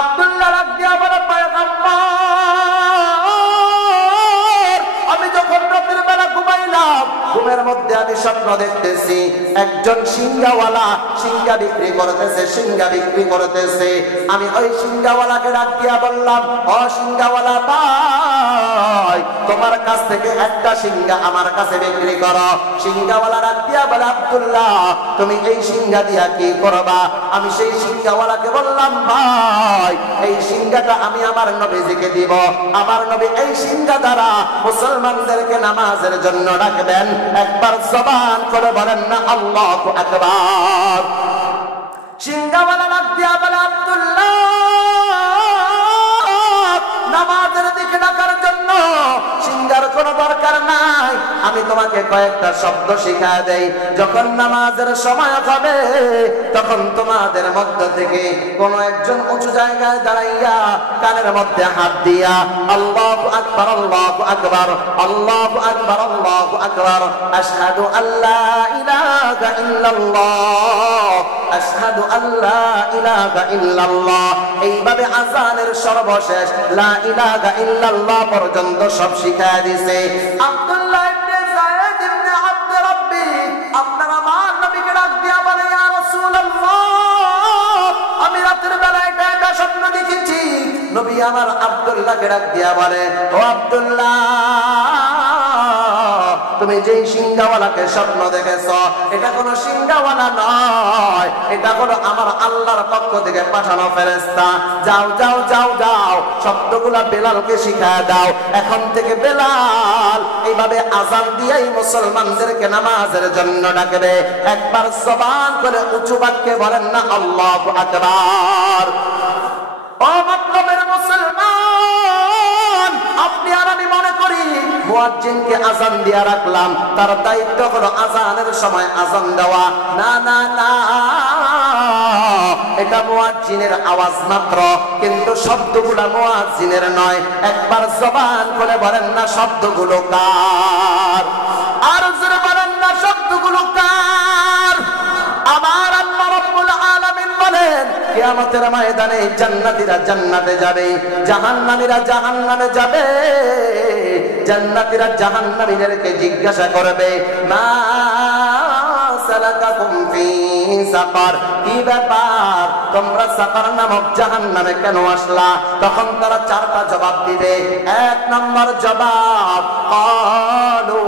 আব্দুল্লাহ রাদিয়া বলে পয়গম্বর, আমি যখন রাতের বেলা ঘুমাইলাম, ঘুমের মধ্যে আমি স্বপ্ন দেখতেছি একজন সিংহাওয়ালা সিংহা বিক্রি করতেছে। আমি ওই সিংহাওয়ালাকে ডাক দিয়া বললাম, ও সিংহাওয়ালা ভাই, তোমার কাছ থেকে একটা সিংহা আমার কাছে বিক্রি করো। সিংহাওয়ালা ডাক দিয়া বলে, আব্দুল্লাহ তুমি এই সিংহা দিয়া কি করবা? আমি সেই সিংহাওয়ালাকে বললাম, ভাই এই সিংহাটা আমি আমার নবীজিকে দিব। আমার নবী এই সিংহা দ্বারা মুসলমানদেরকে নামাজের জন্য ডাকবেন। একবার জবান করে বলেন না আল্লাহু আকবার। সিংহাওয়ালা ডাক দিয়া বলে, আব্দুল্লাহ নামাজের দিকে ডাকার জন্য সিংহার কোনো দরকার নাই, আমি তোমাকে কয়েকটা শব্দ শিখা দেই। যখন নামাজের সময় হবে তখন তোমাদের মধ্য থেকে কোন একজন উঁচু জায়গায় দাঁড়াইয়া কানের মধ্যে হাত দিয়া আল্লাহু আকবার আল্লাহু আকবার আল্লাহু আকবার আল্লাহু আকবার আশহাদু আল্লা ইলাহা ইল্লাল্লাহ আশহাদু আল্লা ইলাহা ইল্লাল্লাহ, এইভাবে আযানের সর্বশেষ লা ইলাহা ইল্লাল্লাহ পর্যন্ত সব শিখায়া দিয়েছে। আব্দুল্লাহ ইবনে যায়েদ ইবনে আব্দ রাব্বি আপনার আমার নবীকে ডাক দিয়া বলে, ইয়া রাসূলুল্লাহ আমি রাতের বেলা একটা স্বপ্ন দেখেছি। নবী আমার আব্দুল্লাহকে ডাক দিয়া বলে, ও আব্দুল্লাহ তুমি যে সিংহাওয়ালাকে স্বপ্ন দেখেছো এটা কোনো সিংহাওয়ালা নয়, এটা হলো আমার আল্লাহর পক্ষ থেকে পাঠানো ফেরেশতা। যাও যাও যাও যাও শব্দগুলা বেলালকে শিখায় দাও। এখন থেকে বেলাল এইভাবে আযান দিয়েই মুসলমানদেরকে নামাজের জন্য ডাকবে। একবার জবান করে উঁচু বাক্যে বলেন না আল্লাহু আকবার। ও মক্কার মুসলমান, আপনি আর আমি মনে করি মুয়াজ্জিনকে আযান দিয়া রাখলাম, তার দায়িত্ব হলো আযানের সময় আযান দেওয়া। না না না, এটা মুয়াজ্জিনের আওয়াজ মাত্র, কিন্তু শব্দগুলো মুয়াজ্জিনের নয়। একবার জবান করে বলেন না শব্দগুলো কার? আর জোরে বলেন না শব্দগুলো কার? আমার আল্লাহ রাব্বুল আলামিন বলেন, কিয়ামতের ময়দানে জান্নাতীরা জান্নাতে যাবে, জাহান্নামীরা জাহান্নামে যাবে। জান্নাতীরা জাহান্নামীদেরকে জিজ্ঞাসা করবে, মা সালাকাকুম ফি সাকার, কি ব্যাপার তোমরা সাকার নামক জাহান্নামে কেন আসলা? তখন তারা চারটা জবাব দিবে। এক নম্বর জবাব, ক্বালু